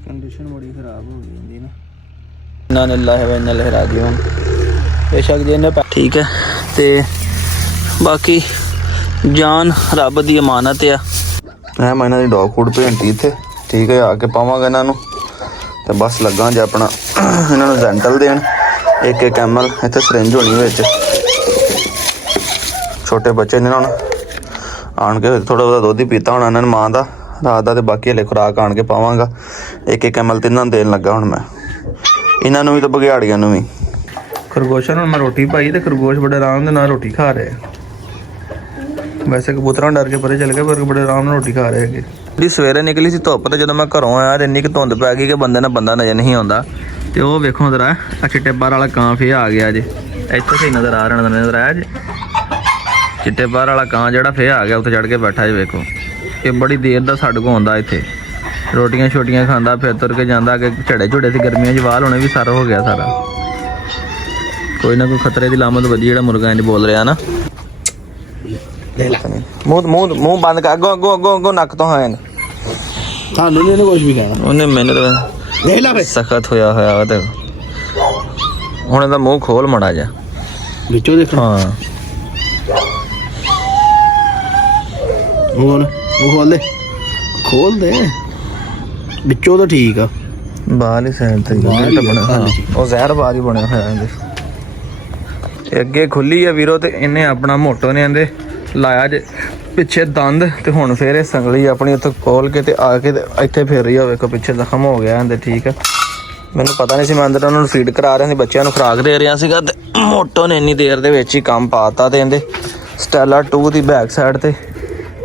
Condition बड़ी खराब हो गई ना। इन्ना लिल्लाहि व इन्ना इलैहि राजिऊन। बेशक जी इन्हें ठीक है ते बाकी जान रब दी अमानत है। मैं इन्हां दी डॉग फूड भेजती इत्थे ठीक है आके पावांगा इन्हां नूं ते बस लगा जे अपना इन्हां नूं जेंटल देन एक एमएल इत्थे सरिंज होनी विच छोटे बच्चे ने हुण आण के थोड़ा बहुत दुध ही पीता होना इन्हां ने मां दा रात दा ते बाकी हले खुराक आण के पावांगा एक एमएल तिन्हां नूं देन लगा हुण मैं इन्हां नूं भी ते बघियाड़ियां नूं भी। खरगोशां नूं मैं रोटी पाई ते खरगोश बड़े आराम दे नाल रोटी खा रहे। वैसे कबूतरां डर के परे चल गए पर बड़े आराम नाल रोटी खा रहे हैं। जी सवेरे निकली सी धुप्प ते जदों मैं घरों आया ते इन्नी क धुंद पै गई कि बंदे नाल बंदा नज़र नहीं आउंदा ते ओह वेखो जरा चिट्टे पर वाला कां फिर आ गया जे इत्थे सही नज़र आ रहा नज़र आया जे चिट्टे पर वाला कां जिहड़ा फिर आ गया उत्ते चढ़ के बैठा जे वेखो ये बड़ी देर दा साडे कोल आउंदा इत्थे रोटियां छोटियां खांदा फिर तुर के जांदा कि झड़े झुड़े सी गर्मियां च वाल होने भी सारा हो गया सारा कोई ना कोई खतरे की लामत बजी जिहड़ा मुर्गा इंज बोल रहा ना। मुंह बंद कर अगों अगों अगों अगों नक तो है थानू नहीं कुछ भी कहना उन्हें मैंने तो देख ला सख्त होया होया ते हुण इहदा मुंह खोल मड़ा जा विचों देख हाँ मुंह खोल दे विचों तो ठीक आ बाहर ही साइड ते बने हाँ वो जहर बाहर ही बने होया इहदे अगे खुली है वीरो ते इन्हें अपना मोटो ने आंदे लाया जे पिछे दंद ते हुण फिर ये संगली अपनी उत्थे खोल के ते आके इत्थे फिर रही हो वेखो पिछे जख्म हो गया इहदे ठीक है। मैनूं पता नहीं सी मैं अंदर उन्होंने फीड करा रहा सी बच्चों नूं खुराक दे रहा सीगा ते मोटो ने इन्नी देर दे विच ही काम पाता ते इहदे स्टैला 2 दी बैक साइड ते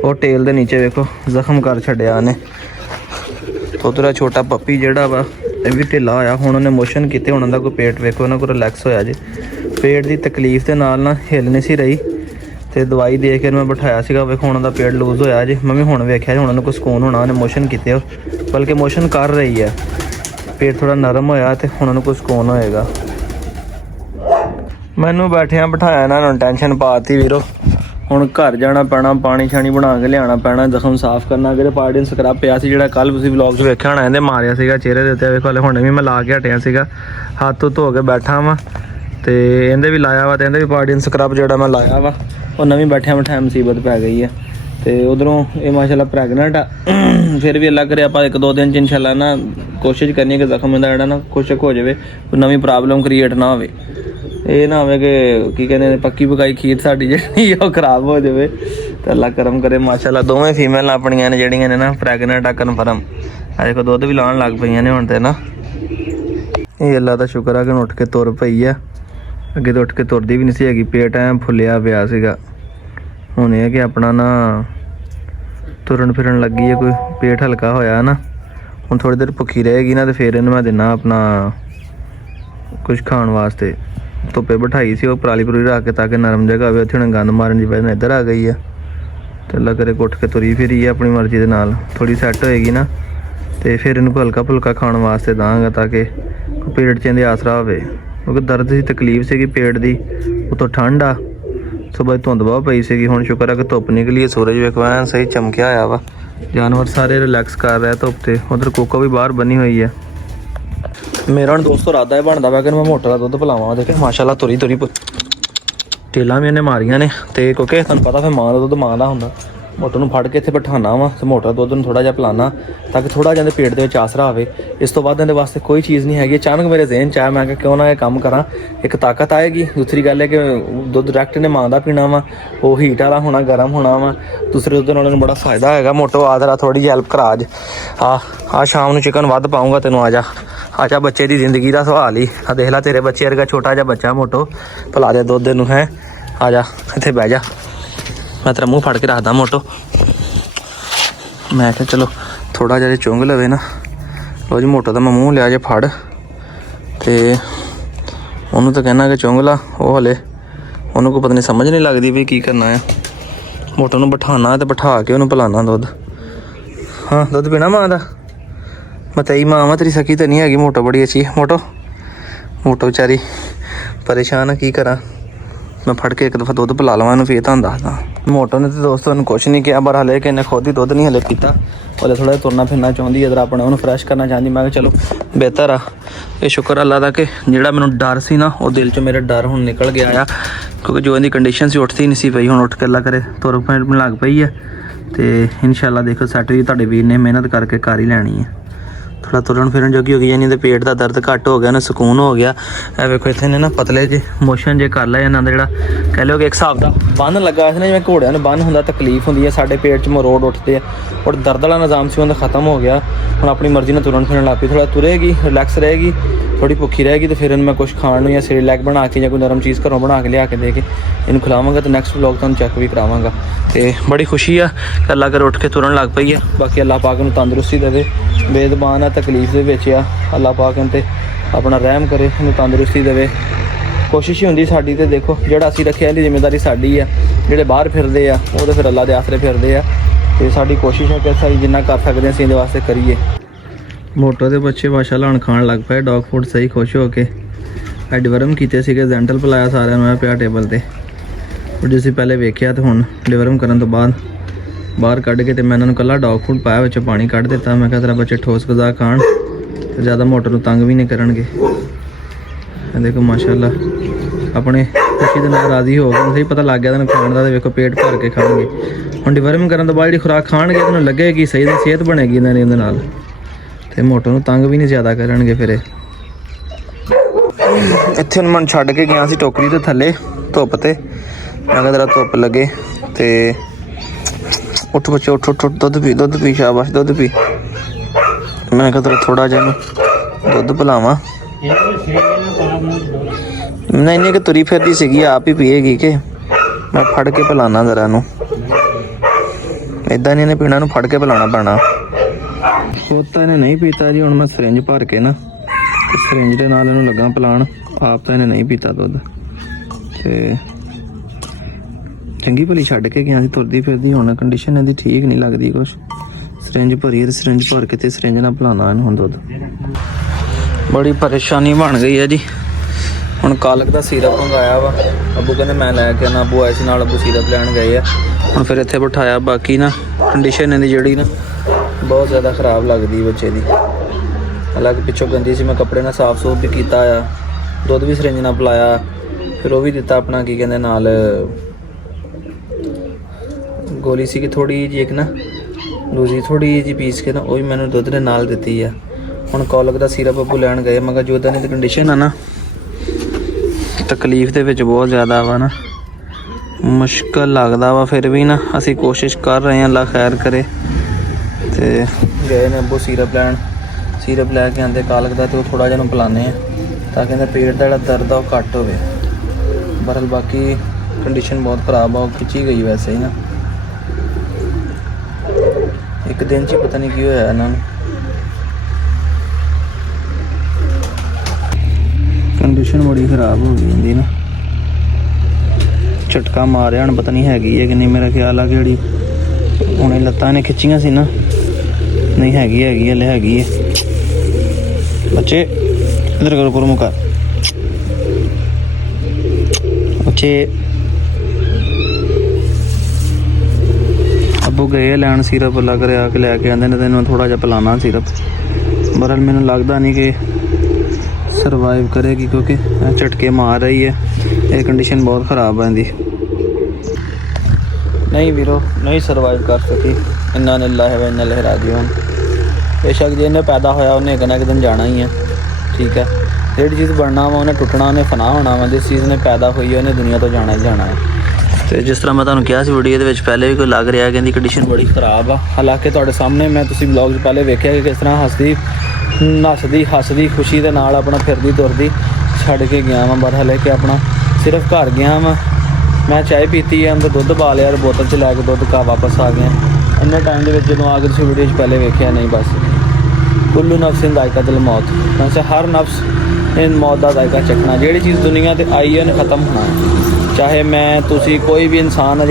वो टेल दे नीचे वेखो जख्म कर छड्डिया इहने। उधर छोटा पप्पी जिहड़ा वा ये भी ढिला होया हुण उन्हें मोशन कीते हुण उहदा कोई पेट वेखो उहनां कोई रिलैक्स होया जे पेट की तकलीफ के नाल ना हिल नहीं सी रही तो दवाई दे के मैं बिठाया सीगा वेखो हुण उहदा पेट लूज होया जे मैं भी हुण वेख्या हुण उहनूं कोई सुकून होना उहने मोशन कीते बल्कि मोशन कर रही है पेट थोड़ा नरम होया तो हुण उहनूं कोई सुकून होएगा। मैनूं बैठिया बिठाया इन्हां नूं टेंशन पाती वीरो हुण घर जाना पैना पानी शानी बना के लियाना पैना जख्म साफ करना अगर पार्टिन स्क्रब पिया सी जिहड़ा कल तुसीं व्लॉग 'च वेख्या होना इहदे मारिया सीगा चेहरे दे उत्ते वेखो हले हुणे भी मैं ला के हटिया सीगा हत्थ धो के बैठा वां ते इहदे भी लाया वा ते इहदे भी पार्टिन स्क्रब जिहड़ा मैं लाया वा ओह नवीं बैठिया बैठाया मुसीबत पै गई है तो उधरों ये माशाल्लाह प्रैगनेंट आ फिर भी अल्लाह करे आप 1-2 दिन च इंशाल्लाह ना कोशिश करनी कि जख्म इहदा जिहड़ा ना खुशक हो जाए कोई नवीं प्रॉब्लम क्रिएट ना होवे ये ना हो कि कहते पक्की पकाई खीर साड़ी जी खराब हो जाए तो अल्लाह करम करे माशाल्लाह दोवें फीमेल अपनियां ने जड़ियां ने ना प्रैगनेंट आ कन्फर्म अजे को दुध भी लाण लग पईयां ने हुण ते ना ये अल्लाह दा शुक्र है कि उठ के तुर पई है अगे तो उठ के तुरदी भी नहीं सी हैगी पेट ऐ फुलिया पिया सीगा हुण ये कि अपना ना तुरन फिरन लगी है कोई पेट हल्का होया ना हुण थोड़ी देर भुखी रहेगी ना तो फिर इन्हूं मैं दिना अपना कुछ खाण वास्ते धुप्पे बिठाई सी पराली परूली रख के ताकि नरम जगह हो उत्थे गंद मारन की वजह इधर आ गई है तो अल्लाह करे उठ के तुरी फिरी है अपनी मर्जी के नाल थोड़ी सैट होएगी ना तो फिर इन्हूं हल्का फुल्का खाण वास्ते दांगा ताकि पेट च इहदे आसरा होवे क्योंकि दर्द की तकलीफ सी पेट की उतों ठंड आ सुबह धुंद बहुत पई सी हुण शुक्र है कि धुप्प निकली है सूरज वेखो ऐन सही चमकिया होया वा जानवर सारे रिलैक्स कर रहे धुप्प ते उधर कोको भी बाहर बनी हुई है। मेरा हुण दोस्तों इरादा बनता पाया कि मैं मोटर का दुध पिलावां देखे माशाल्लाह तुरी तुरी टेलां भी इन्हें मारियां ने ते क्योंकि तुहानूं पता फिर मां दा दुध मां दा हुंदा मोटर नूं फड़ के इत्थे बिठाना वा ते मोटर दुध नूं थोड़ा जिहा पिलाना ताकि थोड़ा जिहा पेट दे विच आसरा आवे इस तो बाद इहदे वास्ते कोई चीज़ नहीं हैगी। अचानक मेरे जहन च आया मैं कि क्यों ना ये काम करां एक ताकत आएगी दूसरी गल है कि दुध डायरैक्ट ने मां दा पीना वा वो हीट वाला होना गर्म होना वा दूसरे दुध नाल बड़ा फायदा होएगा। मोटो आदरा थोड़ी जी हेल्प करा अज आ शाम नूं चिकन वध पाऊंगा तेनों आजा बच्चे की जिंदगी का सवाल ही आ देख ला तेरे बच्चे वर्गा छोटा जिहा बच्चा मोटो पिला दे दुध नूं है आजा इत्थे बह जा मैं तेरा मुँह फड़ के रखदा मोटो मैं क्या चलो थोड़ा जिहा चुंग लवे ना लो जी मोटो तो मैं मूँह लिया जे फड़ तो उन्होंने तो कहना कि चुंग ला वो हले उन्होंने को पता नहीं समझ नहीं लगती भी की करना है मोटो नूं बिठाना तो बिठा के उन्होंने पिलाना दुध हाँ दुध पीना माँ का मैं तेरी माँ वा तेरी सकी तो नहीं हैगी मोटो बड़ी अच्छी है मोटो बेचारी परेशान है की करा मैं फड़ के एक दफ़ा दुध पिला लवां फिर तुहानूं दसदा मोटो ने तो दोस्तों कुछ नहीं किया पर हले कि इन्हें खुद ही दुध नहीं हले पीता ਉਹਦੇ ਥੋੜ੍ਹਾ ਤੁਰਨਾ ਫਿਰਨਾ ਚਾਹੁੰਦੀ ਹੈ, ਅਦਰ ਆਪਣਾ ਉਹਨੂੰ ਫਰੈਸ਼ ਕਰਨਾ ਚਾਹੁੰਦੀ। ਮੈਂ ਕਿਹਾ ਚਲੋ ਬਿਹਤਰ ਆ। ਇਹ ਸ਼ੁਕਰ ਅੱਲਾ ਦਾ ਕਿ ਜਿਹੜਾ ਮੈਨੂੰ ਡਰ ਸੀ ਨਾ ਉਹ ਦਿਲ 'ਚੋਂ ਮੇਰਾ ਡਰ ਹੁਣ ਨਿਕਲ ਗਿਆ ਆ, ਕਿਉਂਕਿ ਜੋ ਇਹਦੀ ਕੰਡੀਸ਼ਨ ਸੀ ਉੱਠਦੀ ਨਹੀਂ ਸੀ ਪਈ, ਹੁਣ ਉੱਠ ਕੇ ਅੱਲਾ ਕਰੇ ਤੁਰ ਪੈਣ ਲੱਗ ਪਈ ਹੈ। ਤੇ ਇਨਸ਼ਾਅੱਲਾ ਦੇਖੋ ਸੈਟ ਵੀ ਤੁਹਾਡੇ ਵੀਰ ਨੇ ਮਿਹਨਤ ਕਰਕੇ ਕਰ ਹੀ ਲੈਣੀ ਹੈ। ਥੋੜਾ ਤੁਰਨ ਫਿਰਨ ਜੋਗੀ ਹੋ ਗਈ, ਯਾਨੀ ਤੇ ਪੇਟ ਦਾ ਦਰਦ ਘੱਟ ਹੋ ਗਿਆ ਨਾ, ਸਕੂਨ ਹੋ ਗਿਆ। ਇਹ ਵੇਖੋ ਇੱਥੇ ਨੇ ਨਾ ਪਤਲੇ ਜੇ ਮੋਸ਼ਨ ਜੇ ਕਰ ਲਿਆ ਇਹਨਾਂ ਦਾ, ਜਿਹੜਾ ਕਹਿ ਲਓ ਕਿ ਇੱਕ ਹਿਸਾਬ ਦਾ ਬੰਨ ਲੱਗਾ ਸੀ ਨਾ, ਜਿਵੇਂ ਘੋੜਿਆਂ ਨੂੰ ਬੰਨ ਹੁੰਦਾ, ਤਕਲੀਫ ਹੁੰਦੀ ਹੈ, ਸਾਡੇ ਪੇਟ 'ਚ ਮਰੋੜ ਉੱਠਦੇ ਆ, ਔਰ ਦਰਦ ਵਾਲਾ ਨਿਜ਼ਾਮ ਸੀ ਉਹਦਾ ਖ਼ਤਮ ਹੋ ਗਿਆ। ਹੁਣ ਆਪਣੀ ਮਰਜ਼ੀ ਨਾਲ ਤੁਰਨ ਫਿਰਨ ਲੱਗ ਪਈ, ਥੋੜਾ ਤੁਰੇਗੀ, ਰਿਲੈਕਸ ਰਹੇਗੀ, ਥੋੜੀ ਭੁੱਖੀ ਰਹੇਗੀ, ਤੇ ਫਿਰ ਇਹਨੂੰ ਮੈਂ ਕੁਝ ਖਾਣ ਨੂੰ ਜਾਂ ਸੇਰਲੈਕ ਬਣਾ ਕੇ ਜਾਂ ਕੋਈ ਨਰਮ ਚੀਜ਼ ਘਰੋਂ ਬਣਾ ਕੇ ਲਿਆ ਕੇ ਦੇ ਕੇ ਇਹਨੂੰ ਖਿਲਾਵਾਂਗਾ। ਤੇ ਨੈਕਸਟ ਵਲੌਗ ਤੁਹਾਨੂੰ ਚੈੱਕ ਵੀ ਕਰਾਵਾਂਗਾ। ਤੇ ਬੜੀ ਖੁਸ਼ੀ ਆ ਕਿ ਅੱਲਾ ਕਰ ਉੱਠ ਕੇ ਤੁਰਨ ਲੱਗ ਪਈ ਆ। ਬਾਕੀ ਅੱਲਾ ਪਾਕ ਨੂੰ ਤੰਦਰੁਸਤੀ ਦੇਵੇ, ਬੇਜ਼ਬਾਨ ਆ, ਤਕਲੀਫ ਦੇ ਵਿੱਚ ਆ, ਅੱਲਾ ਪਾਕ ਇਹਨ 'ਤੇ ਆਪਣਾ ਰਹਿਮ ਕਰੇ, ਇਹਨੂੰ ਤੰਦਰੁਸਤੀ ਦੇਵੇ। ਕੋਸ਼ਿਸ਼ ਹੀ ਹੁੰਦੀ ਸਾਡੀ, ਤੇ ਦੇਖੋ ਜਿਹੜਾ ਅਸੀਂ ਰੱਖਿਆ ਇਹਦੀ ਜ਼ਿੰਮੇਵਾਰੀ ਸਾਡੀ ਆ। ਜਿਹੜੇ ਬਾਹਰ ਫਿਰਦੇ ਆ ਉਹ ਤਾਂ ਫਿਰ ਅੱਲਾ ਦੇ ਆਸਰੇ ਫਿਰਦੇ ਆ, ਤੇ ਸਾਡੀ ਕੋਸ਼ਿਸ਼ ਹੈ ਕਿ ਅਸੀਂ ਜਿੰਨਾ ਕਰ ਸਕਦੇ ਅਸੀਂ ਇਹਦੇ ਵਾਸਤੇ ਕਰੀਏ। ਮੋਟੋ ਦੇ ਬੱਚੇ ਮਾਸ਼ਾਅੱਲਾ ਹੁਣ ਖਾਣ ਲੱਗ ਪਏ ਡੌਗ ਫੂਡ ਸਹੀ, ਖੁਸ਼ ਹੋ ਕੇ। ਡਿਵਰਮ ਕੀਤੇ ਸੀਗੇ, ਜੈਂਟਲ ਪਿਲਾਇਆ ਸਾਰਿਆਂ ਨੂੰ, ਇਹ ਪਿਆ ਟੇਬਲ 'ਤੇ। ਉਹ ਜਿਸ ਪਹਿਲੇ ਵੇਖਿਆ ਤੇ ਹੁਣ ਡਿਵਰਮ ਕਰਨ ਤੋਂ ਬਾਅਦ ਬਾਹਰ ਕੱਢ ਕੇ ਤੇ ਮੈਂ ਇਹਨਾਂ ਨੂੰ ਇਕੱਲਾ ਡੌਗ ਫੂਡ ਪਾਇਆ, ਵਿੱਚ ਪਾਣੀ ਕੱਢ ਦਿੱਤਾ। ਮੈਂ ਕਿਹਾ ਤੇਰਾ ਬੱਚੇ ਠੋਸ ਗਜ਼ਾ ਖਾਣ ਤੇ ਜ਼ਿਆਦਾ ਮੋਟਰ ਨੂੰ ਤੰਗ ਵੀ ਨਹੀਂ ਕਰਨਗੇ। ਦੇਖੋ ਮਾਸ਼ਾਅੱਲਾ ਆਪਣੇ ਖੁਸ਼ੀ ਦੇ ਨਾਲ ਰਾਜ਼ੀ ਹੋ ਗਏ, ਸਹੀ ਪਤਾ ਲੱਗ ਗਿਆ ਤੁਹਾਨੂੰ ਖਾਣ ਦਾ। ਤੇ ਵੇਖੋ ਪੇਟ ਭਰ ਕੇ ਖਾਣਗੇ। ਹੁਣ ਡਿਵਰਮ ਕਰਨ ਤੋਂ ਬਾਅਦ ਜਿਹੜੀ ਖੁਰਾਕ ਖਾਣਗੇ ਤੁਹਾਨੂੰ ਲੱਗੇਗੀ ਸਹੀ, ਦੀ ਸਿਹਤ ਬਣੇਗੀ ਇਹਨਾਂ ਦੀ ਉਹਦੇ ਨਾਲ, ਤੇ ਮੋਟਰ ਨੂੰ ਤੰਗ ਵੀ ਨਹੀਂ ਜ਼ਿਆਦਾ ਕਰਨਗੇ। ਫਿਰ ਇੱਥੇ ਹੁਣ ਮੈਂ ਛੱਡ ਕੇ ਗਿਆ ਸੀ ਟੋਕਰੀ ਦੇ ਥੱਲੇ ਧੁੱਪ ਤੇ, ਮੈਂ ਕਿਹਾ ਤੇਰਾ ਧੁੱਪ ਲੱਗੇ ਤੇ ਉੱਠ ਬੱਚੇ ਉੱਠ ਉੱਠ, ਦੁੱਧ ਪੀ ਸ਼ਾਬਾਸ਼ ਦੁੱਧ ਪੀ। ਮੈਂ ਕਿਹਾ ਤੇਰਾ ਥੋੜਾ ਜਿਹਾ ਦੁੱਧ ਪਿਲਾਵਾਂ। ਨਹੀਂ ਕਿ ਤੁਰੀ ਫਿਰਦੀ ਸੀਗੀ, ਆਪ ਹੀ ਪੀਏਗੀ ਕਿ ਮੈਂ ਫੜ ਕੇ ਪਿਲਾਣਾ ਜ਼ਰਾ ਇਹਨੂੰ। ਇੱਦਾਂ ਨਹੀਂ ਇਹਨੇ ਪੀਣਾ, ਨੂੰ ਫੜ ਕੇ ਪਿਲਾਉਣਾ ਪੈਣਾ। ਖੁਦ ਤਾਂ ਇਹਨੇ ਨਹੀਂ ਪੀਤਾ ਜੀ, ਹੁਣ ਮੈਂ ਸਿਰਿੰਜ ਭਰ ਕੇ ਨਾ ਸਿਰਿੰਜ ਦੇ ਨਾਲ ਇਹਨੂੰ ਲੱਗਾ ਪਿਲਾਉਣ। ਆਪ ਤਾਂ ਇਹਨੇ ਨਹੀਂ ਪੀਤਾ ਦੁੱਧ, ਤੇ ਚੰਗੀ ਭਲੀ ਛੱਡ ਕੇ ਗਿਆ ਸੀ ਤੁਰਦੀ ਫਿਰਦੀ। ਹੁਣ ਕੰਡੀਸ਼ਨ ਇਹਦੀ ਠੀਕ ਨਹੀਂ ਲੱਗਦੀ ਕੁਛ। ਸਿਰਿੰਜ ਭਰੀ, ਸਿਰਿੰਜ ਭਰ ਕੇ ਤੇ ਸਿਰਿੰਜ ਨਾਲ ਪਿਲਾਉਣਾ ਇਹਨੂੰ ਹੁਣ ਦੁੱਧ। ਬੜੀ ਪਰੇਸ਼ਾਨੀ ਬਣ ਗਈ ਹੈ ਜੀ। ਹੁਣ ਕਾਲਕ ਦਾ ਸੀਰਪ ਮੰਗਾਇਆ ਵਾ, ਅੱਬੂ ਕਹਿੰਦੇ ਮੈਂ ਲੈ ਕੇ ਆਉਣਾ। ਅੱਬੂ ਆਏ ਸੀ ਨਾਲ, ਅੱਬੂ ਸੀਰਪ ਲੈਣ ਗਏ ਆ। ਹੁਣ ਫਿਰ ਇੱਥੇ ਬਿਠਾਇਆ। ਬਾਕੀ ਨਾ ਕੰਡੀਸ਼ਨ ਇਹਦੀ ਜਿਹੜੀ ਨਾ ਬਹੁਤ ਜ਼ਿਆਦਾ ਖ਼ਰਾਬ ਲੱਗਦੀ ਬੱਚੇ ਦੀ। ਹਾਲਾਂਕਿ ਪਿੱਛੋਂ ਗੰਦੀ ਸੀ, ਮੈਂ ਕੱਪੜੇ ਨਾਲ ਸਾਫ਼ ਸੂਫ ਵੀ ਕੀਤਾ ਆ, ਦੁੱਧ ਵੀ ਸਿਰਿੰਜ ਨਾਲ ਪਿਲਾਇਆ, ਫਿਰ ਉਹ ਵੀ ਦਿੱਤਾ ਆਪਣਾ ਕੀ ਕਹਿੰਦੇ ਨਾਲ ਗੋਲੀ ਸੀ ਕਿ ਥੋੜ੍ਹੀ ਜਿਹੀ ਇੱਕ ਨਾ ਲੂਜੀ ਥੋੜ੍ਹੀ ਜਿਹੀ ਪੀਸ ਕੇ ਨਾ, ਉਹ ਵੀ ਮੈਨੂੰ ਦੁੱਧ ਦੇ ਨਾਲ ਦਿੱਤੀ ਆ। ਹੁਣ ਕਾਲਕ ਦਾ ਸੀਰਪ ਅੱਬੂ ਲੈਣ ਗਏ। ਮੈਂ ਕਿਹਾ ਜੋ ਇੱਦਾਂ ਦੀ ਕੰਡੀਸ਼ਨ ਆ ਨਾ, ਤਕਲੀਫ ਦੇ ਵਿੱਚ ਬਹੁਤ ਜ਼ਿਆਦਾ ਵਾ ਨਾ, ਮੁਸ਼ਕਲ ਲੱਗਦਾ ਵਾ। ਫਿਰ ਵੀ ਨਾ ਅਸੀਂ ਕੋਸ਼ਿਸ਼ ਕਰ ਰਹੇ ਹਾਂ, ਅੱਲਾ ਖੈਰ ਕਰੇ। ਤੇ ਗਏ ਨੇ ਅੱਬੂ ਸੀਰਪ ਲੈਣ, ਸੀਰਪ ਲੈ ਕੇ ਆਂਦੇ ਕਾਲਕ ਦਾ, ਤੇ ਉਹ ਥੋੜ੍ਹਾ ਜਿਹਾ ਨੂੰ ਪਿਲਾਉਂਦੇ ਆ ਤਾਂ ਕਹਿੰਦੇ ਪੇਟ ਦਾ ਜਿਹੜਾ ਦਰਦ ਆ ਉਹ ਘੱਟ ਹੋਵੇ। ਬਹਰਹਾਲ ਬਾਕੀ ਕੰਡੀਸ਼ਨ ਬਹੁਤ ਖ਼ਰਾਬ ਆ, ਉਹ ਖਿੱਚੀ ਗਈ ਵੈਸੇ ਹੀ ਨਾ। ਇੱਕ ਦਿਨ 'ਚ ਹੀ ਪਤਾ ਨਹੀਂ ਕੀ ਹੋਇਆ ਇਹਨਾਂ ਨੂੰ। ਕੰਡੀਸ਼ਨ ਬੜੀ ਖ਼ਰਾਬ ਹੋ ਗਈ ਹੁੰਦੀ ਨਾ, ਝਟਕਾ ਮਾਰਿਆ ਹੁਣ ਪਤਾ ਨਹੀਂ ਹੈਗੀ ਹੈ ਕਿ ਨਹੀਂ। ਮੇਰਾ ਖਿਆਲ ਆ ਕਿ ਜਿਹੜੀ ਹੁਣੇ ਲੱਤਾਂ ਨੇ ਖਿੱਚੀਆਂ ਸੀ ਨਾ, ਨਹੀਂ ਹੈਗੀ ਹਲੇ ਹੈਗੀ ਹੈ। ਬੱਚੇ ਇੱਧਰ ਕਰੋ, ਪੁਰ ਮੁਕਾ ਬੱਚੇ। ਅੱਬੂ ਗਏ ਲੈਣ ਸੀਰਪ, ਲੱਗ ਰਿਹਾ ਕਿ ਲੈ ਕੇ ਆਉਂਦੇ ਨੇ, ਤੈਨੂੰ ਥੋੜ੍ਹਾ ਜਿਹਾ ਪਿਲਾਉਣਾ ਸੀਰਪ। ਬਹਰਹਾਲ ਮੈਨੂੰ ਲੱਗਦਾ ਨਹੀਂ ਕਿ ਸਰਵਾਈਵ ਕਰੇਗੀ, ਕਿਉਂਕਿ ਝਟਕੇ ਮਾਰ ਰਹੀ ਹੈ। ਇਹ ਕੰਡੀਸ਼ਨ ਬਹੁਤ ਖ਼ਰਾਬ ਹੈ ਇਹਦੀ। ਨਹੀਂ ਵੀਰੋ, ਨਹੀਂ ਸਰਵਾਈਵ ਕਰ ਸਕੀ। ਇੰਨਾ ਲਿllahi ਵਾ ਇੰਨਾ ਇਲੈहि ਰਾਜਿਊਨ। ਬੇਸ਼ੱਕ ਜੇ ਇਹਨੇ ਪੈਦਾ ਹੋਇਆ ਉਹਨੇ ਇੱਕ ਨਾ ਇੱਕ ਦਿਨ ਜਾਣਾ ਹੀ ਹੈ, ਠੀਕ ਹੈ। ਜਿਹੜੀ ਚੀਜ਼ ਬਣਨਾ ਵਾ ਉਹਨੇ ਟੁੱਟਣਾ, ਉਹਨੇ ਫਨਾ ਹੋਣਾ ਵਾ। ਜਿਸ ਚੀਜ਼ ਨੇ ਪੈਦਾ ਹੋਈ ਹੈ ਉਹਨੇ ਦੁਨੀਆ ਤੋਂ ਜਾਣਾ ਹੀ ਜਾਣਾ ਹੈ। ਤੇ ਜਿਸ ਤਰ੍ਹਾਂ ਮੈਂ ਤੁਹਾਨੂੰ ਕਿਹਾ ਸੀ ਵੀਡੀਓ ਦੇ ਵਿੱਚ ਪਹਿਲੇ ਵੀ, ਕੋਈ ਲੱਗ ਰਿਹਾ ਕਿ ਇਹਦੀ ਕੰਡੀਸ਼ਨ ਬੜੀ ਖ਼ਰਾਬ ਆ। ਹਾਲਾਂਕਿ ਤੁਹਾਡੇ ਸਾਹਮਣੇ ਮੈਂ ਤੁਸੀਂ ਵਲੌਗ 'ਚ ਪਹਿਲੇ ਵੇਖਿਆ ਕਿ ਕਿਸ ਤਰ੍ਹਾਂ ਹੱਸਦੀ ਖੁਸ਼ੀ ਦੇ ਨਾਲ ਆਪਣਾ ਫਿਰਦੀ ਤੁਰਦੀ ਛੱਡ ਕੇ ਗਿਆ ਵਾਂ। ਬਹਰਹਾਲ ਕਿ ਆਪਣਾ ਸਿਰਫ ਘਰ ਗਿਆ ਵਾਂ, ਮੈਂ ਚਾਹ ਪੀਤੀ ਹੈ, ਅੰਦਰ ਦੁੱਧ ਪਾ ਲਿਆ, ਬੋਤਲ 'ਚ ਲੈ ਕੇ ਦੁੱਧ ਵਾਪਸ ਆ ਗਿਆ। ਇੰਨੇ ਟਾਈਮ ਦੇ ਵਿੱਚ ਜਦੋਂ ਆ ਕੇ ਤੁਸੀਂ ਵੀਡੀਓ 'ਚ ਪਹਿਲੇ ਵੇਖਿਆ ਨਹੀਂ। ਬਸ ਕੁੱਲੂ ਨਫਸਿਨ ਜ਼ਾਇਕਾਤੁਲ ਮੌਤ, ਵੈਸੇ ਹਰ ਨਫਸ ਇਹ ਮੌਤ ਦਾ ਜ਼ਾਇਕਾ ਚੱਖਣਾ। ਜਿਹੜੀ ਚੀਜ਼ ਦੁਨੀਆ 'ਤੇ ਆਈ ਹੈ ਉਹਨੇ ਖ਼ਤਮ ਹੋਣਾ। ਚਾਹੇ ਮੈਂ ਤੁਸੀਂ ਕੋਈ ਵੀ ਇਨਸਾਨ ਆ,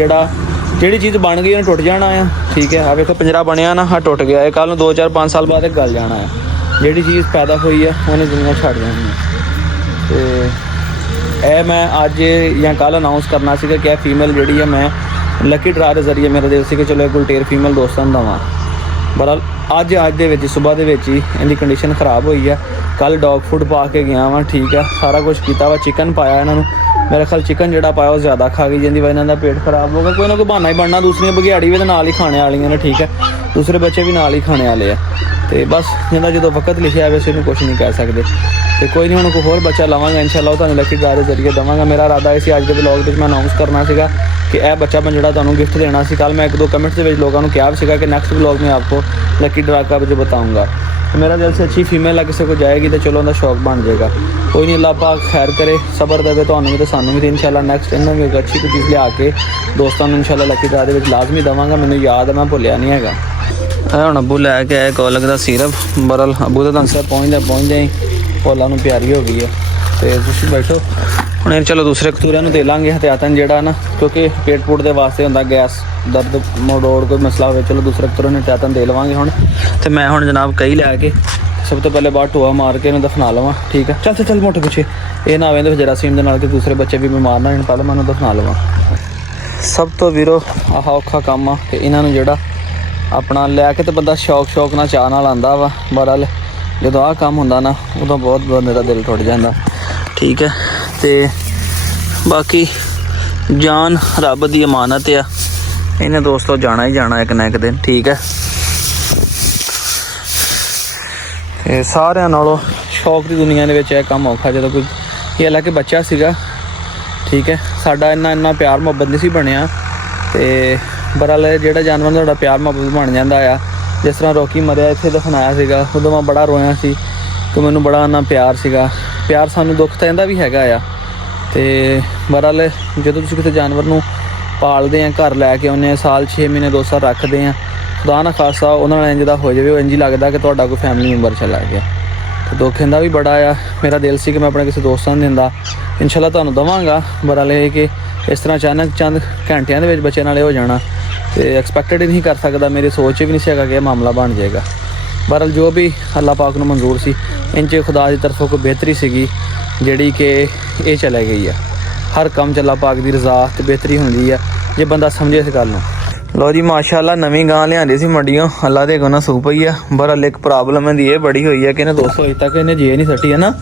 ਜਿਹੜੀ ਚੀਜ਼ ਬਣ ਗਈ ਉਹਨੇ ਟੁੱਟ ਜਾਣਾ ਆ, ਠੀਕ ਹੈ। ਆ ਵੇਖੋ ਪਿੰਜਰਾ ਬਣਿਆ ਨਾ, ਹਾਂ ਟੁੱਟ ਗਿਆ। ਇਹ ਕੱਲ੍ਹ ਨੂੰ 2 4 5 ਸਾਲ ਬਾਅਦ ਇਹ ਗਲ ਜਾਣਾ ਆ। ਜਿਹੜੀ ਚੀਜ਼ ਪੈਦਾ ਹੋਈ ਹੈ ਉਹਨੇ ਦੁਨੀਆ ਛੱਡ ਜਾਣੀ ਹੈ। ਤੇ ਇਹ ਮੈਂ ਅੱਜ ਜਾਂ ਕੱਲ੍ਹ ਅਨਾਊਂਸ ਕਰਨਾ ਸੀਗਾ ਕਿ ਇਹ ਫੀਮੇਲ ਜਿਹੜੀ ਹੈ ਮੈਂ ਲੱਕੀ ਡਰਾ ਦੇ ਜ਼ਰੀਏ ਮੇਰਾ ਦਿਲ ਸੀ ਕਿ ਚਲੋ ਗੁਲਟੇਰ ਫੀਮੇਲ ਦੋਸਤਾਂ ਨੂੰ ਦੇਵਾਂ। ਬਹਰਾਲ ਅੱਜ ਦੇ ਵਿੱਚ ਸਵੇਰ ਦੇ ਵਿੱਚ ਹੀ ਇਹਦੀ ਕੰਡੀਸ਼ਨ ਖਰਾਬ ਹੋਈ ਆ। ਕੱਲ ਡੌਗ ਫੂਡ ਪਾ ਕੇ ਗਿਆ ਵਾਂ, ਠੀਕ ਆ, ਸਾਰਾ ਕੁਝ ਕੀਤਾ ਵਾ। ਚਿਕਨ ਪਾਇਆ ਇਹਨਾਂ ਨੂੰ, ਮੇਰੇ ਖਿਆਲ ਚਿਕਨ ਜਿਹੜਾ ਪਾਇਆ ਉਹ ਜ਼ਿਆਦਾ ਖਾ ਗਈ, ਜਿਹਦੀ ਵਜ੍ਹਾ ਨਾਲ ਦਾ ਪੇਟ ਖਰਾਬ ਹੋ ਗਿਆ। ਕੋਈ ਨਾ ਕੋਈ ਬਹਾਨਾ ਹੀ ਬਣਨਾ, ਦੂਸਰੀਆਂ ਬਘਿਆੜੀ ਵੀ ਤਾਂ ਨਾਲ ਹੀ ਖਾਣੇ ਵਾਲੀਆਂ ਨੇ, ਠੀਕ ਹੈ, ਦੂਸਰੇ ਬੱਚੇ ਵੀ ਨਾਲ ਹੀ ਖਾਣੇ ਵਾਲੇ ਆ। ਤੇ ਬਸ ਜਿਹਦਾ ਜਦੋਂ ਵਕਤ ਲਿਖਿਆ ਵੈਸੇ ਇਹਨੂੰ ਕੁਝ ਨਹੀਂ ਕਹਿ ਸਕਦੇ। ਤੇ ਕੋਈ ਨਹੀਂ, ਹੁਣ ਕੋਈ ਹੋਰ ਬੱਚਾ ਲਵਾਂਗਾ ਇਨਸ਼ਾਅੱਲਾ, ਉਹ ਤੁਹਾਨੂੰ ਲੱਕੀ ਡਰਾ ਦੇ ਜ਼ਰੀਏ ਦੇਵਾਂਗਾ। ਮੇਰਾ ਇਰਾਦਾ ਇਹ ਸੀ ਅੱਜ ਦੇ ਵਲੌਗ ਵਿੱਚ ਮੈਂ ਅਨਾਉਂਸ ਕਰਨਾ ਸੀਗਾ ਕਿ ਇਹ ਬੱਚਾ ਮੈਂ ਜਿਹੜਾ ਤੁਹਾਨੂੰ ਗਿਫਟ ਦੇਣਾ ਸੀ। ਕੱਲ मैं 1-2 कमेंट्स ਦੇ ਵਿੱਚ ਲੋਕਾਂ ਨੂੰ ਕਿਹਾ ਵੀ ਸੀਗਾ कि नेक्स्ट व्लॉग में आपको लकी ड्रा का जो बताऊंगा। तो मेरा दिल से अच्छी फीमेल है, किसी को जाएगी तो चलो उनका शौक बन जाएगा। कोई नहीं, अल्लाह पाक खैर करे, सबर देवे तो भी तो सानू भी। इंशाल्लाह नेक्स्ट इन्होंने भी एक अच्छी कोई चीज़ लिया के दोस्तों को इंशाल्लाह लकी ड्रा ਦੇ ਵਿੱਚ ਲਾਜ਼ਮੀ ਦੇਵਾਂਗਾ। ਮੈਨੂੰ ਯਾਦ ਹੈ, ਮੈਂ ਭੁੱਲਿਆ ਨਹੀਂ ਹੈਗਾ। ਹੁਣ ਅੱਬੂ ਲੈ ਕੇ ਆਏ ਕੋਲਕ ਦਾ ਸਿਰਪ। ਬਰਲ ਅੱਬੂ ਤਾਂ ਤੁਹਾਨੂੰ ਸਿਰ ਪਹੁੰਚਦਾ ਹੀ ਭੋਲਾ ਨੂੰ ਪਿਆਰੀ ਹੋ ਗਈ ਹੈ। ਤੇ ਤੁਸੀਂ ਬੈਠੋ ਹੁਣ, ਚਲੋ ਦੂਸਰੇ ਕਤੂਰਿਆਂ ਨੂੰ ਦੇ ਲਾਂਗੇ ਹਥਿਆਤਨ ਜਿਹੜਾ ਨਾ, ਕਿਉਂਕਿ ਪੇਟ ਪੂਟ ਦੇ ਵਾਸਤੇ ਹੁੰਦਾ, ਗੈਸ ਦਰਦ ਮੋੜੋੜ ਕੋਈ ਮਸਲਾ ਹੋਵੇ, ਚਲੋ ਦੂਸਰੇ ਕਤੂਰਿਆਂ ਨੂੰ ਹਥਿਆਤਨ ਦੇ ਲਵਾਂਗੇ ਹੁਣ। ਤੇ ਮੈਂ ਹੁਣ ਜਨਾਬ ਕਈ ਲੈ ਕੇ ਸਭ ਤੋਂ ਪਹਿਲੇ ਬਾਹਰ ਟੋਆ ਮਾਰ ਕੇ ਇਹਨੂੰ ਦਫਨਾ ਲਵਾਂ, ਠੀਕ ਹੈ। ਚੱਲ ਮੋਟੇ ਪਿੱਛੇ ਇਹ ਨਾ ਆਵੇ ਇਹਦੇ ਜਰਾਸੀਮ ਦੇ ਨਾਲ ਕਿ ਦੂਸਰੇ ਬੱਚੇ ਵੀ ਬਿਮਾਰ ਨਾ ਹੋਣ, ਪਹਿਲਾਂ ਮੈਂ ਇਹਨੂੰ ਦਫਨਾ ਲਵਾਂ। ਸਭ ਤੋਂ ਵੀਰੋ ਆਹ ਔਖਾ ਕੰਮ ਆ ਕਿ ਇਹਨਾਂ ਨੂੰ ਜਿਹੜਾ ਆਪਣਾ ਲੈ ਕੇ ਤੇ ਬੰਦਾ ਸ਼ੌਕ ਨਾਲ ਚਾਹ ਨਾਲ ਆਉਂਦਾ ਵਾ, ਬਹਰਾਲ ਜਦੋਂ ਆਹ ਕੰਮ ਹੁੰਦਾ ਨਾ ਉਦੋਂ ਬਹੁਤ ਬੰਦੇ ਦਾ ਦਿਲ ਟੁੱਟ ਜਾਂਦਾ, ਠੀਕ ਹੈ। ਤੇ ਬਾਕੀ ਜਾਨ ਰੱਬ ਦੀ ਅਮਾਨਤ ਆ, ਇਹਨੇ ਦੋਸਤੋ ਜਾਣਾ ਹੀ ਜਾਣਾ ਇੱਕ ਨਾ ਇੱਕ ਦਿਨ, ਠੀਕ ਹੈ। ਤੇ ਸਾਰਿਆਂ ਨਾਲੋਂ ਸ਼ੌਕ ਦੀ ਦੁਨੀਆ ਦੇ ਵਿੱਚ ਇਹ ਕੰਮ ਔਖਾ ਜਦੋਂ ਕੋਈ ਇਹ ਹਾਲਾਂਕਿ ਬੱਚਾ ਸੀਗਾ, ਠੀਕ ਹੈ, ਸਾਡਾ ਇੰਨਾ ਪਿਆਰ ਮੁਹੱਬਤ ਨਹੀਂ ਸੀ ਬਣਿਆ। ਤੇ ਬਹਰਾਲ ਜਿਹੜਾ ਜਾਨਵਰ ਦਾ ਤੁਹਾਡਾ ਪਿਆਰ ਮੁਹੱਬਤ ਬਣ ਜਾਂਦਾ ਆ, ਜਿਸ ਤਰ੍ਹਾਂ ਰੋਕੀ ਮਰਿਆ ਇੱਥੇ ਦਫਨਾਇਆ ਸੀਗਾ, ਉਦੋਂ ਮੈਂ ਬੜਾ ਰੋਇਆ ਸੀ ਕਿ ਮੈਨੂੰ ਬੜਾ ਨਾ ਪਿਆਰ ਸੀਗਾ। ਪਿਆਰ ਸਾਨੂੰ ਦੁੱਖ ਤਾਂ ਇਹਦਾ ਵੀ ਹੈਗਾ ਆ। ਤੇ ਬਹਰਾਲ ਜਦੋਂ ਤੁਸੀਂ ਕਿਸੇ ਜਾਨਵਰ ਨੂੰ ਪਾਲਦੇ ਆ, ਘਰ ਲੈ ਕੇ ਆਉਂਦੇ ਆ, ਸਾਲ 6 ਮਹੀਨੇ 2 ਸਾਲ ਰੱਖਦੇ ਆ, ਖੁਦਾ ਨਾ ਖਾਸਾ ਉਹਨਾਂ ਨਾਲ ਇੰਝ ਦਾ ਹੋ ਜਾਵੇ, ਉਹ ਇੰਝ ਹੀ ਲੱਗਦਾ ਕਿ ਤੁਹਾਡਾ ਕੋਈ ਫੈਮਿਲੀ ਮੈਂਬਰ ਚਲਾ ਗਿਆ। ਤੇ ਦੁੱਖ ਇਹਦਾ ਵੀ ਬੜਾ ਆ। ਮੇਰਾ ਦਿਲ ਸੀ ਕਿ ਮੈਂ ਆਪਣੇ ਕਿਸੇ ਦੋਸਤਾਂ ਨੂੰ ਦਿੰਦਾ, ਇੰਸ਼ਾਅੱਲਾ ਤੁਹਾਨੂੰ ਦੇਵਾਂਗਾ। ਬਹਰਾਲ ਇਹ ਕਿ ਇਸ ਤਰ੍ਹਾਂ ਅਚਾਨਕ ਚੰਦ ਘੰਟਿਆਂ ਦੇ ਵਿੱਚ ਬੱਚੇ ਨਾਲ ਹੋ ਜਾਣਾ ਤੇ ਐਕਸਪੈਕਟਡ ਹੀ ਨਹੀਂ ਕਰ ਸਕਦਾ, ਮੇਰੀ ਸੋਚ ਵੀ ਨਹੀਂ ਸੀ ਹੈਗਾ ਕਿ ਇਹ ਮਾਮਲਾ ਬਣ ਜਾਏਗਾ। ਬਹਰਾਲ ਜੋ ਵੀ ਅੱਲਾਹ ਪਾਕ ਨੂੰ ਮਨਜ਼ੂਰ ਸੀ, ਇੰਝ ਖੁਦਾ ਦੀ ਤਰਫੋਂ ਕੋਈ ਬਿਹਤਰੀ ਸੀਗੀ ਜਿਹੜੀ ਕਿ ਇਹ ਚਲੇ ਗਈ ਆ। ਹਰ ਕੰਮ 'ਚ ਅੱਲਾਹ ਪਾਕ ਦੀ ਰਜ਼ਾ ਤੇ ਬਿਹਤਰੀ ਹੁੰਦੀ ਆ ਜੇ ਬੰਦਾ ਸਮਝੇ ਇਸ ਗੱਲ ਨੂੰ। ਲੋ ਜੀ ਮਾਸ਼ਾਅੱਲਾ ਨਵੀਂ ਗਾਂ ਲਿਆਂਦੀ ਸੀ ਮੰਡੀਆਂ, ਅੱਲਾ ਦੇ ਕੋਨਾ ਸੂ ਪਈ ਆ। ਬਹਰਾਲ ਇੱਕ ਪ੍ਰੋਬਲਮ ਇਹਦੀ ਇਹ ਬੜੀ ਹੋਈ ਹੈ ਕਿ ਇਹਨੇ 200 ਅਜੇ ਤੱਕ ਇਹਨੇ ਜੇ ਨਹੀਂ ਸੱਟੀ ਹੈ ਨਾ,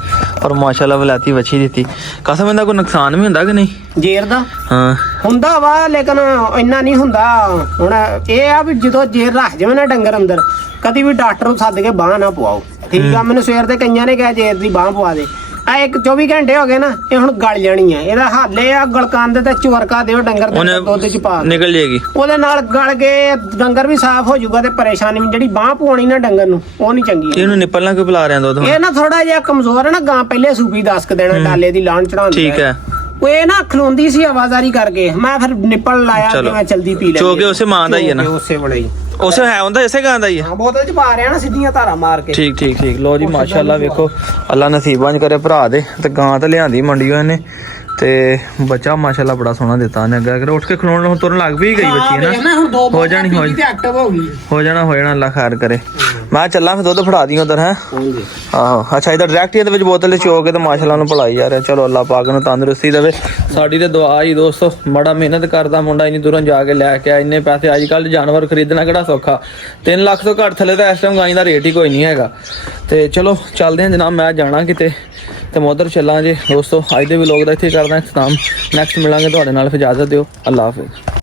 ਔਰ ਮਾਸ਼ਾਅੱਲਾ ਵਲਾਤੀ ਵੱਛੀ ਦਿੱਤੀ। ਕਸਮ ਇਹਦਾ ਕੋਈ ਨੁਕਸਾਨ ਵੀ ਹੁੰਦਾ ਕਿ ਨਹੀਂ ਜੇਰ ਦਾ? ਹਾਂ ਹੁੰਦਾ ਵਾ, ਲੇਕਿਨ ਇੰਨਾ ਨਹੀਂ ਹੁੰਦਾ। ਹੁਣ ਇਹ ਆ ਵੀ ਜਦੋਂ ਜੇਰ ਰੱਖ ਜਾਵੇ ਨਾ ਡੰਗਰ ਅੰਦਰ, ਕਦੀ ਵੀ ਡਾਕਟਰ ਨੂੰ ਸੱਦ ਕੇ ਬਾਂਹ ਨਾ ਪਵਾਓ, ਠੀਕ ਆ। ਮੈਨੂੰ ਸਵੇਰ ਦੇ ਕਈਆਂ ਨੇ ਕਿਹਾ ਜੇਰ ਦੀ ਬਾਂਹ ਪਵਾ ਦੇ। ਆ ਇੱਕ 24 ਘੰਟੇ ਹੋ ਗਏ ਨਾ, ਇਹ ਹੁਣ ਗਲ ਜਾਣੀ ਆ। ਇਹਦਾ ਹੱਲ ਇਹ ਆ, ਗਲਕਾਨ ਦੇ ਤੇ ਚੁਰਕਾ ਦਿਓ ਡੰਗਰ ਦੇ ਦੁੱਧ ਚ ਪਾ ਨਿਕਲ ਜਾਏਗੀ, ਉਹਦੇ ਨਾਲ ਗਲ ਕੇ ਡੰਗਰ ਵੀ ਸਾਫ਼ ਹੋ ਜਾਊਗਾ। ਤੇ ਪਰੇਸ਼ਾਨੀ ਵੀ ਜਿਹੜੀ ਬਾਂਹ ਪਵਾਉਣੀ ਨਾ ਡੰਗਰ ਨੂੰ, ਉਹ ਨਹੀਂ ਚੰਗੀ। ਇਹਨੂੰ ਨਿਪਲਣਾ ਕਿਉਂ ਪਿਲਾ ਰਿਆਂ ਦੁੱਧ? ਇਹ ਨਾ ਥੋੜਾ ਜਿਹਾ ਕਮਜ਼ੋਰ ਹੈ ਨਾ ਗਾਂ, ਪਹਿਲੇ ਸੂਪੀ 10 ਕੁ ਦਿਨ ਡਾਲੇ ਦੀ ਲਾਣ ਚੜਾਉਂਦੀ, ਠੀਕ ਹੈ। ਉਹ ਇਹ ਨਾ ਖਲੋਂਦੀ ਸੀ ਆਵਾਜ਼ਾਰੀ ਕਰਕੇ, ਮੈਂ ਫਿਰ ਨਿਪਲ ਲਾਇਆ ਤੇ ਮੈਂ ਜਲਦੀ ਪੀ ਲਿਆ। ਚੋਕੇ ਉਸੇ ਮਾਂ ਦਾ ਹੀ ਹੈ ਨਾ, ਉਸੇ ਵੇਲੇ ਹੀ ਉਸੇ ਹੈ ਹੁੰਦਾ, ਇਸੇ ਗਾਂ ਦਾ ਹੀ ਹੈ। ਹਾਂ, ਬੋਤਲ ਚ ਪਾ ਰਿਆ ਨਾ ਸਿੱਧੀਆਂ ਧਾਰਾਂ ਮਾਰ ਕੇ। ਠੀਕ। ਲੋ ਜੀ ਮਾਸ਼ਾਅੱਲਾ ਵੇਖੋ, ਅੱਲਾ ਨਸੀਬਾਂ 'ਚ ਕਰੇ ਭਰਾ ਦੇ। ਤੇ ਗਾਂ ਤਾਂ ਲਿਆਂਦੀ ਮੰਡੀਓ ਇਹਨੇ, ਤੇ ਬੱਚਾ ਮਾਸ਼ਾਅੱਲਾ ਬੜਾ ਸੋਹਣਾ ਦਿੱਤਾ ਉਹਨੇ। ਅੱਗੇ ਉੱਠ ਕੇ ਖਲੋਣ ਤੁਰਨ ਲੱਗ ਵੀ ਗਈ ਬੱਚੀ ਹੈ ਨਾ, ਹੋ ਜਾਣੀ ਹੋ ਜਾਣਾ ਅੱਲਾ ਖੈਰ ਕਰੇ। ਮੈਂ ਚੱਲਾਂ ਫਿਰ ਦੁੱਧ ਫੜਾ ਦੀ ਉਧਰ ਹੈ। ਆਹੋ ਅੱਛਾ, ਇਧਰ ਡਾਇਰੈਕਟ ਇਹਦੇ ਵਿੱਚ ਬੋਤਲ ਚੋ ਕੇ ਤੇ ਮਾਸ਼ਾਅੱਲਾ ਨੂੰ ਭਲਾਈ ਜਾ ਰਿਹਾ। ਚਲੋ ਅੱਲਾ ਪਾਕ ਨੂੰ ਤੰਦਰੁਸਤੀ ਦੇਵੇ। ਸਾਡੀ ਤੇ ਦੁਆ ਹੀ ਦੋਸਤੋ, ਬੜਾ ਮਿਹਨਤ ਕਰਦਾ ਮੁੰਡਾ, ਇੰਨੀ ਦੂਰੋਂ ਜਾ ਕੇ ਲੈ ਕੇ ਆ। ਇੰਨੇ ਪੈਸੇ ਅੱਜ ਕੱਲ੍ਹ ਜਾਨਵਰ ਖਰੀਦਣਾ ਕਿਹੜਾ ਸੌਖਾ, 3 ਲੱਖ ਤੋਂ ਘੱਟ ਥੱਲੇ ਤਾਂ ਇਸ ਟਾਈਮ ਗਾਈ ਦਾ ਰੇਟ ਹੀ ਕੋਈ ਨਹੀਂ ਹੈਗਾ। ਤੇ ਚਲੋ ਚੱਲਦੇ ਹਾਂ ਜਨਾਬ, ਮੈਂ ਜਾਣਾ ਕਿਤੇ ਤੇ ਮੈਂ ਉੱਧਰ ਚੱਲਾਂ ਜੇ ਦੋਸਤੋ। ਅੱਜ ਦੇ ਵਲੌਗ ਦਾ ਇੱਥੇ ਕਰਦਾ ਇਖਤਤਾਮ, ਨੈਕਸਟ ਮਿਲਾਂਗੇ ਤੁਹਾਡੇ ਨਾਲ, ਫਿਰ ਇਜਾਜ਼ਤ ਦਿਓ, ਅੱਲਾ ਹਾਫਿਜ਼।